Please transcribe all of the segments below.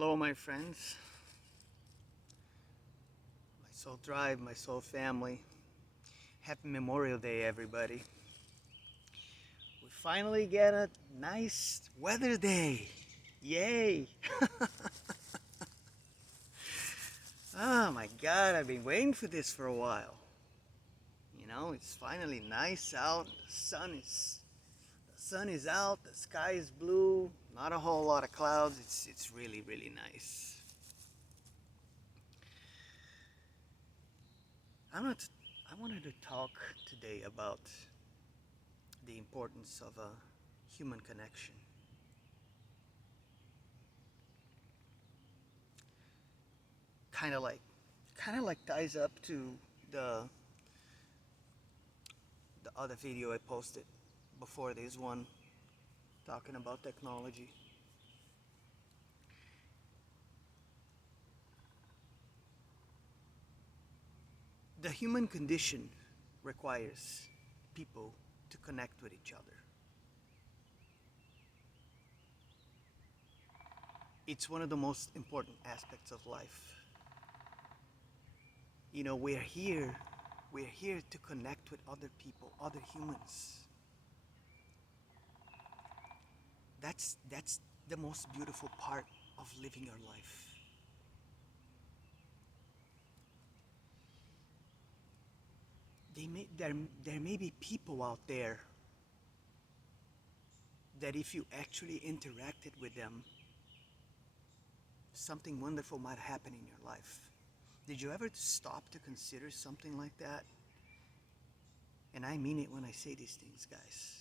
Hello, my friends, my soul tribe, my soul family. Happy Memorial Day, everybody. We finally get a nice weather day. Yay! Oh my god, I've been waiting for this for a while. It's finally nice out. The sun is out, the sky is blue, not a whole lot of clouds. It's really really nice. I wanted to, I wanted to talk today about the importance of a human connection. Kind of like ties up to the the other video I posted before this one talking about technology. The human condition requires people to connect with each other. It's one of the most important aspects of life. We're here to connect with other people, other humans. That's the most beautiful part of living your life. There may be people out there that if you actually interacted with them, something wonderful might happen in your life. Did you ever stop to consider something like that? And I mean it when I say these things, guys.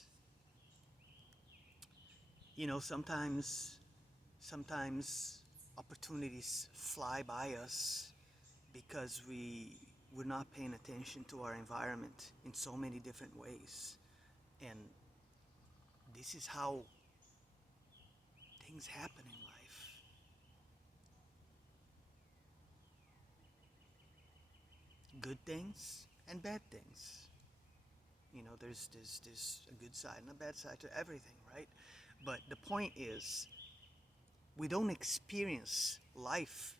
Sometimes opportunities fly by us because we're not paying attention to our environment in so many different ways. And this is how things happen in life. Good things and bad things. There's a good side and a bad side to everything, right? But the point is, we don't experience life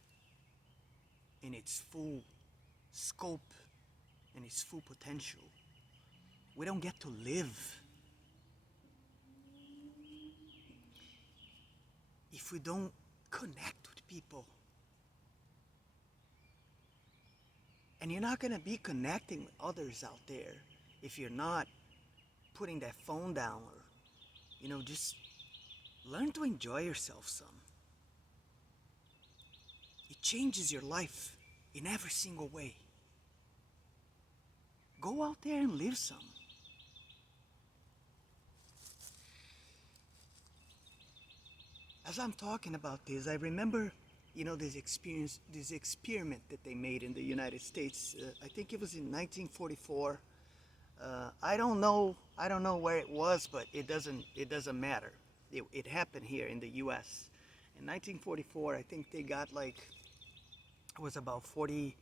in its full scope and its full potential. We don't get to live if we don't connect with people. And you're not going to be connecting with others out there if you're not putting that phone down, or just learn to enjoy yourself some. It changes your life in every single way. Go out there and live some. As I'm talking about this, I remember, this experiment that they made in the United States. I think it was in 1944. I don't know where it was, but it doesn't matter. It happened here in the U.S. In 1944. I think they got it was about 40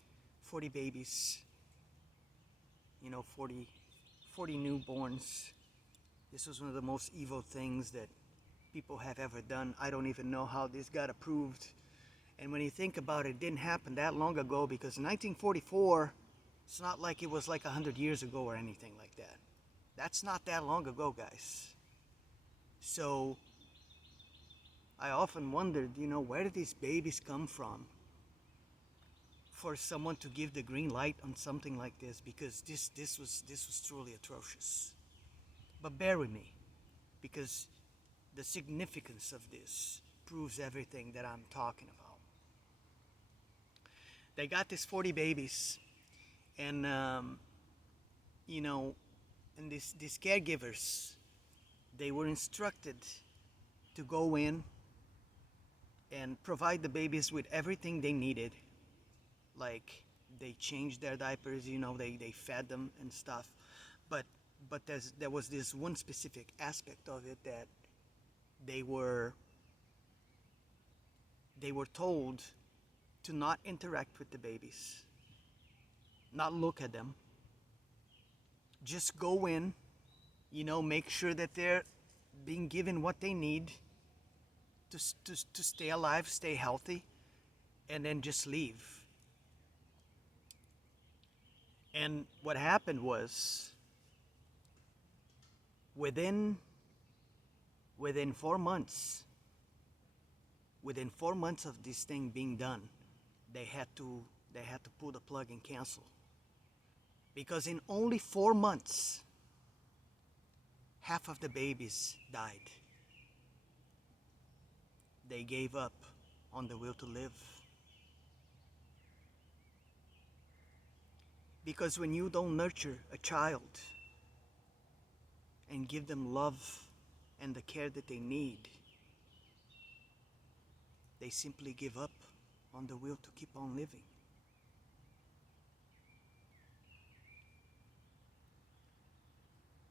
babies, 40 newborns. This was one of the most evil things that people have ever done. I don't even know how this got approved. And when you think about it, it didn't happen that long ago, because in 1944, it's not like it was like 100 years ago or anything like that. That's not that long ago, guys. So I often wondered, where did these babies come from for someone to give the green light on something like this? Because this was truly atrocious. But bear with me, because the significance of this proves everything that I'm talking about. They got these 40 babies, and you know, and these caregivers, they were instructed to go in and provide the babies with everything they needed. Like, they changed their diapers, they fed them and stuff. But there was this one specific aspect of it, that they were told to not interact with the babies, not look at them. Just go in, make sure that they're being given what they need, to stay alive, stay healthy, and then just leave. And what happened was within within 4 months, within 4 months of this thing being done, they had to pull the plug and cancel. Because in only 4 months, half of the babies died. They gave up on the will to live. Because when you don't nurture a child and give them love and the care that they need, they simply give up on the will to keep on living.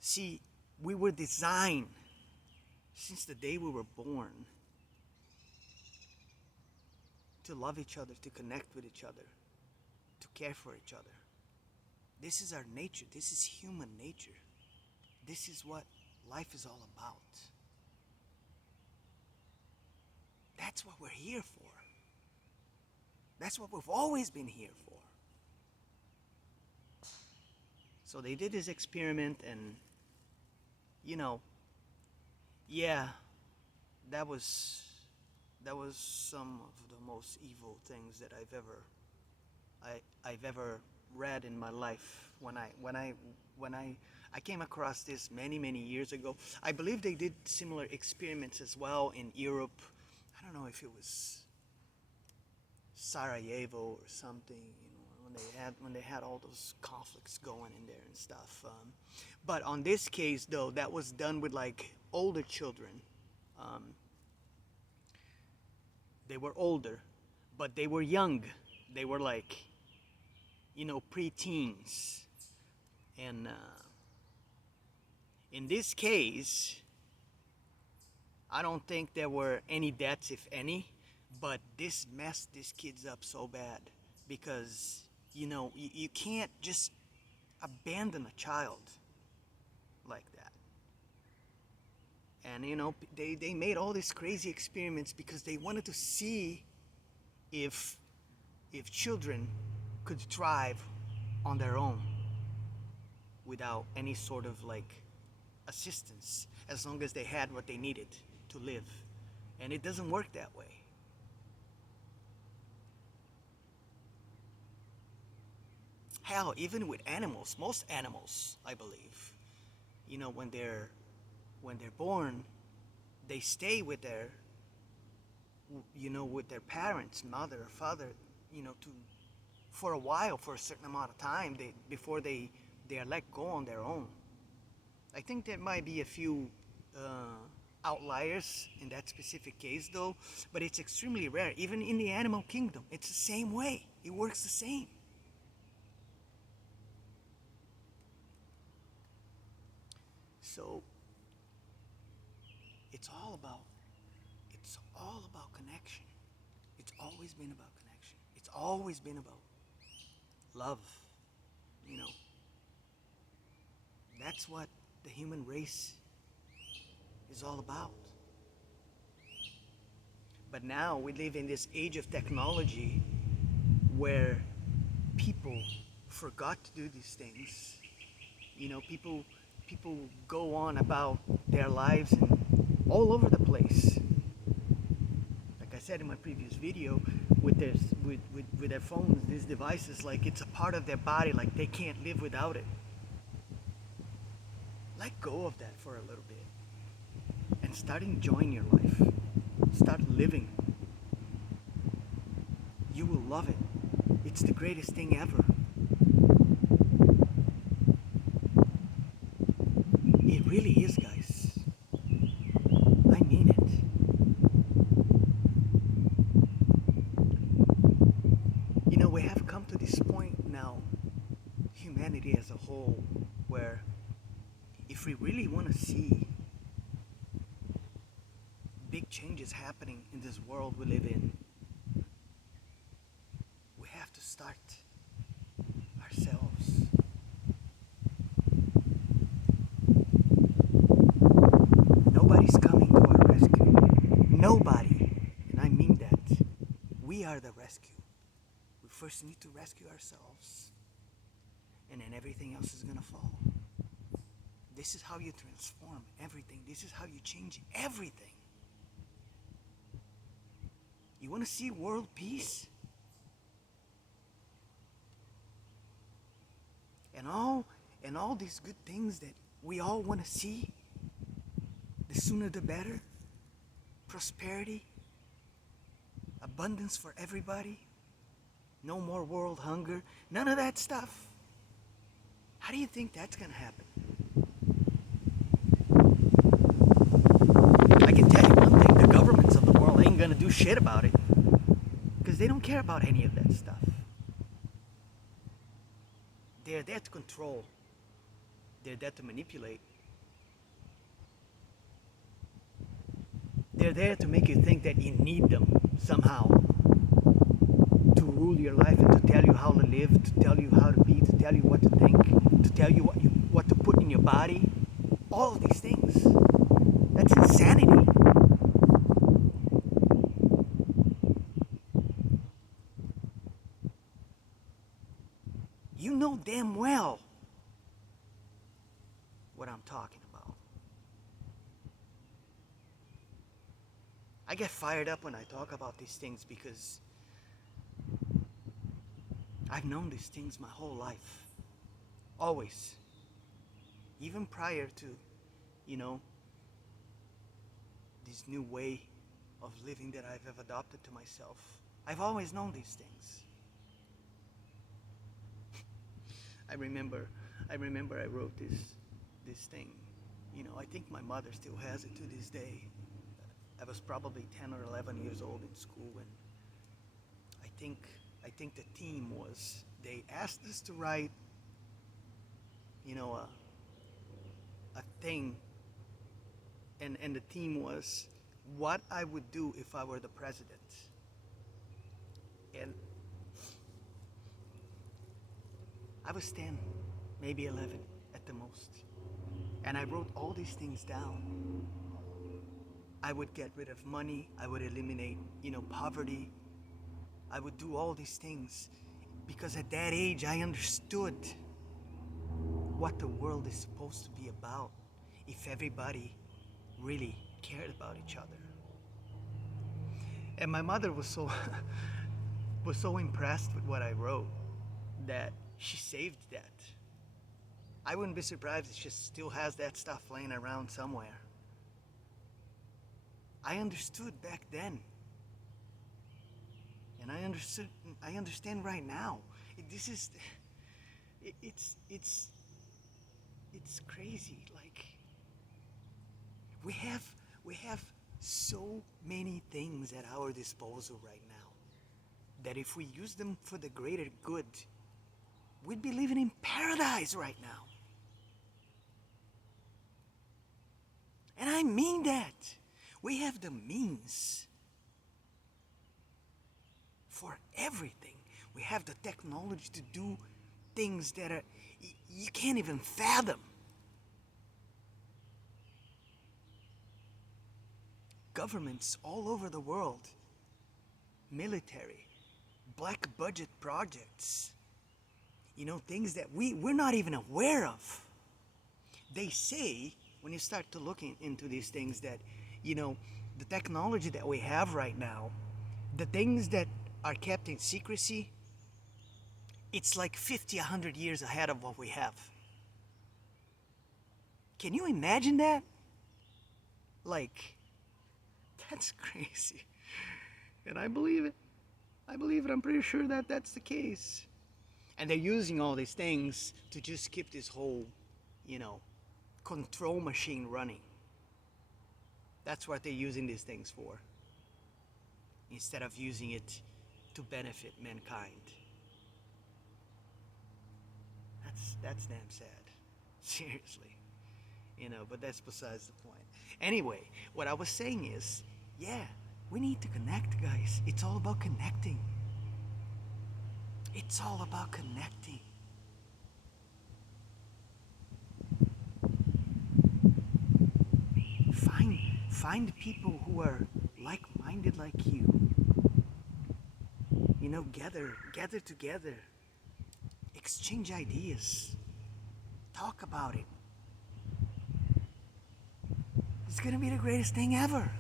See, we were designed since the day we were born to love each other, to connect with each other, to care for each other. This is our nature. This is human nature. This is what life is all about. That's what we're here for. That's what we've always been here for. So they did this experiment, and yeah, that was some of the most evil things that I've ever read in my life. When I came across this many years ago. I believe they did similar experiments as well in Europe. I don't know if it was Sarajevo or something, when they had all those conflicts going in there and stuff. But on this case, though, that was done with like older children. They were older, but they were young. They were like, pre-teens. And in this case, I don't think there were any deaths, if any, but this messed these kids up so bad because, you can't just abandon a child like that. And, they made all these crazy experiments because they wanted to see if children could thrive on their own without any sort of assistance, as long as they had what they needed to live. And it doesn't work that way. Hell, even with animals, most animals, I believe, when they're born, they stay with their parents, mother or father, for a while, for a certain amount of time, before they are let go on their own. I think there might be a few outliers in that specific case, though, but it's extremely rare. Even in the animal kingdom, it's the same way. It works the same. So it's all about connection. It's always been about connection. It's always been about love. That's what the human race is all about. But now we live in this age of technology where people forgot to do these things. People go on about their lives and all over the place. Like I said in my previous video, with their phones, these devices, like it's a part of their body, like they can't live without it. Let go of that for a little bit and start enjoying your life. Start living. You will love it. It's the greatest thing ever. It really is, guys. I mean it. We have come to this point now, humanity as a whole, where if we really want to see big changes happening in this world we live in, we have to start ourselves. Nobody's coming to our rescue. nobody, and I mean that, we are the rescue. We first need to rescue ourselves, and then everything else is gonna follow. This is how you transform everything. This is how you change everything. You want to see world peace? And all these good things that we all want to see, the sooner the better. Prosperity, abundance for everybody, no more world hunger, none of that stuff. How do you think that's going to happen? I can tell you one thing, the governments of the world ain't going to do shit about it, because they don't care about any of that stuff. They're there to control. They're there to manipulate. They're there to make you think that you need them somehow to rule your life and to tell you how to live, to tell you how to be, to tell you what to think, to tell you what to put in your body. All of these things. That's insanity. You know damn well what I'm talking about. I get fired up when I talk about these things because I've known these things my whole life. Always. Even prior to, this new way of living that I've adopted to myself. I've always known these things. I remember I wrote this thing. I think my mother still has it to this day. I was probably 10 or 11 years old in school, and I think the theme was, they asked us to write, a thing, and the theme was what I would do if I were the president. And I was 10, maybe 11 at the most. And I wrote all these things down. I would get rid of money. I would eliminate, poverty. I would do all these things because at that age I understood what the world is supposed to be about if everybody really cared about each other. And my mother was so was so impressed with what I wrote that she saved that. I wouldn't be surprised if she still has that stuff laying around somewhere. I understood back then. And I understand right now. It's crazy. Like, we have so many things at our disposal right now that if we use them for the greater good, we'd be living in paradise right now. And I mean that. We have the means for everything. We have the technology to do things that are you can't even fathom. Governments all over the world, military, black budget projects, things that we're not even aware of. They say, when you start to look into these things, that, the technology that we have right now, the things that are kept in secrecy, it's like 50, 100 years ahead of what we have. Can you imagine that? Like, that's crazy. And I believe it. I'm pretty sure that that's the case. And they're using all these things to just keep this whole, control machine running. That's what they're using these things for, instead of using it to benefit mankind. That's damn sad. Seriously. But that's besides the point. Anyway, what I was saying is, yeah, we need to connect, guys. It's all about connecting. It's all about connecting. Find people who are like like-minded like you. You know, gather together, exchange ideas, talk about it. It's gonna be the greatest thing ever.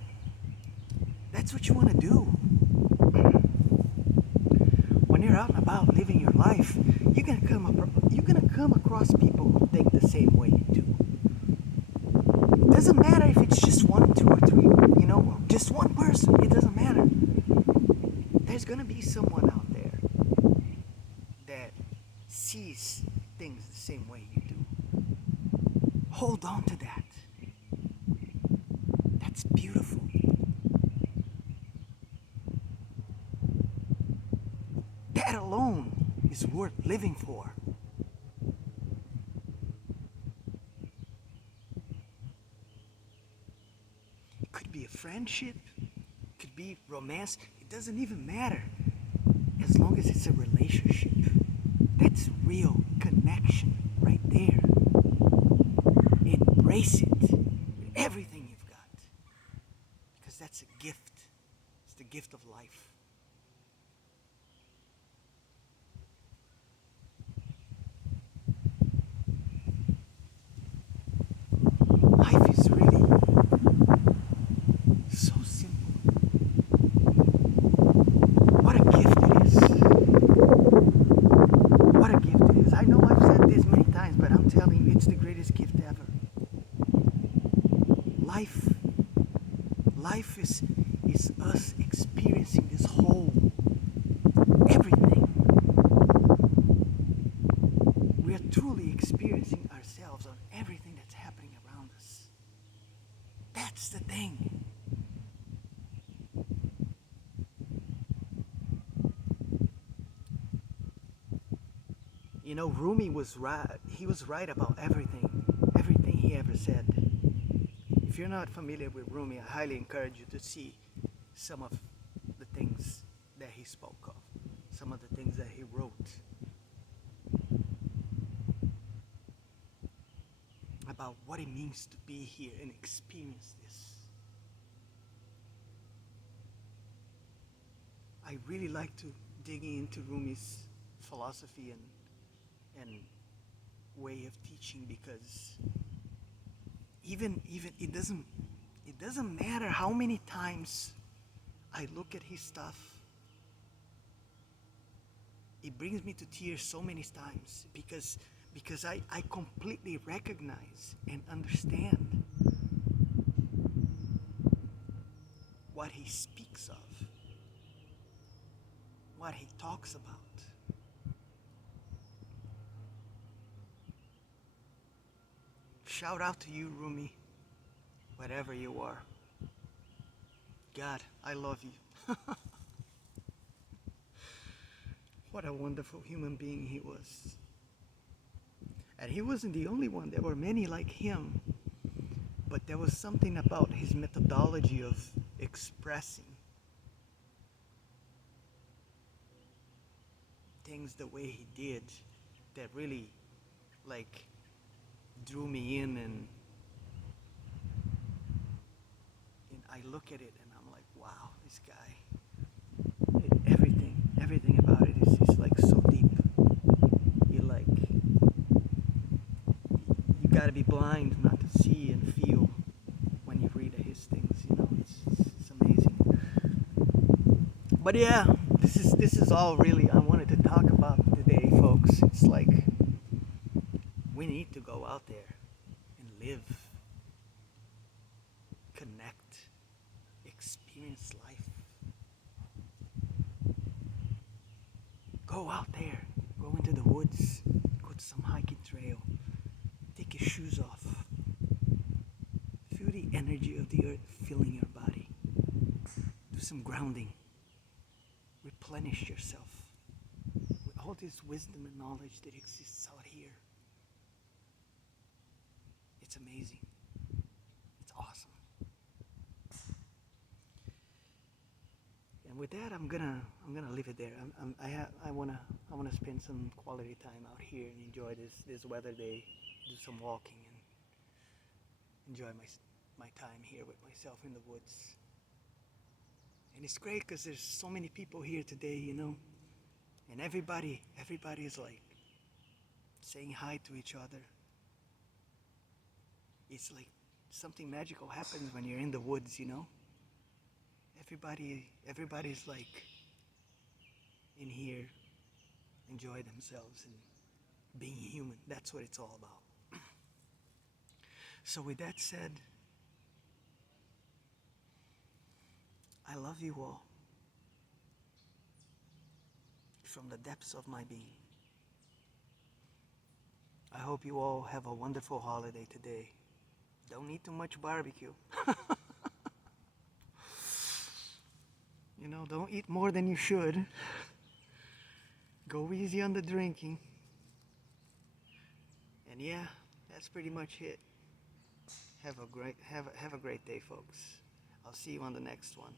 That's what you want to do. When you're out and about living your life, you're gonna come across people who think the same way you do. It doesn't matter if it's just one, two, or three, you know, just one person. It doesn't matter. There's gonna be someone out there that sees things the same way you do. Hold on to that. That's beautiful. That alone is worth living for. It could be a friendship, it could be romance, it doesn't even matter. As long as it's a relationship, that's real connection right there. Embrace it with everything you've got, because that's a gift. It's the gift of life. Life is really so simple. What a gift it is. What a gift it is. I know I've said this many times, but I'm telling you, it's the greatest gift ever. Life, life is us experiencing this whole, everything. We are truly experiencing ourselves on everything that's happening around us. That's the thing. You know, Rumi was right. He was right about everything he ever said. If you're not familiar with Rumi, I highly encourage you to see some of the things that he spoke of, some of the things that he wrote about what it means to be here and experience this. I really like to dig into Rumi's philosophy and way of teaching, because even it doesn't matter how many times I look at his stuff. It brings me to tears so many times because I completely recognize and understand what he speaks of, what he talks about. Shout out to you, Rumi, wherever you are. God, I love you. What a wonderful human being he was. And he wasn't the only one. There were many like him. But there was something about his methodology of expressing things the way he did that really, like, drew me in, and I look at it and I'm like, wow, this guy, everything about it is like so deep. You gotta be blind not to see and feel when you read his things, you know, it's amazing. But yeah, this is all really I wanted to talk about today, folks. It's like we need to go out there and live, connect, experience life. Go out there, go into the woods, go to some hiking trail, take your shoes off, feel the energy of the earth filling your body, do some grounding, replenish yourself with all this wisdom and knowledge that exists out here. It's amazing. It's awesome. And with that, I'm gonna leave it there. I wanna spend some quality time out here and enjoy this weather day, do some walking and enjoy my time here with myself in the woods. And it's great because there's so many people here today, you know, and everybody is like saying hi to each other. It's like something magical happens when you're in the woods, you know. Everybody's like in here, enjoy themselves and being human. That's what it's all about. So with that said, I love you all from the depths of my being. I hope you all have a wonderful holiday today. Don't eat too much barbecue. You know, don't eat more than you should. Go easy on the drinking. And yeah, that's pretty much it. Have a great day, folks. I'll see you on the next one.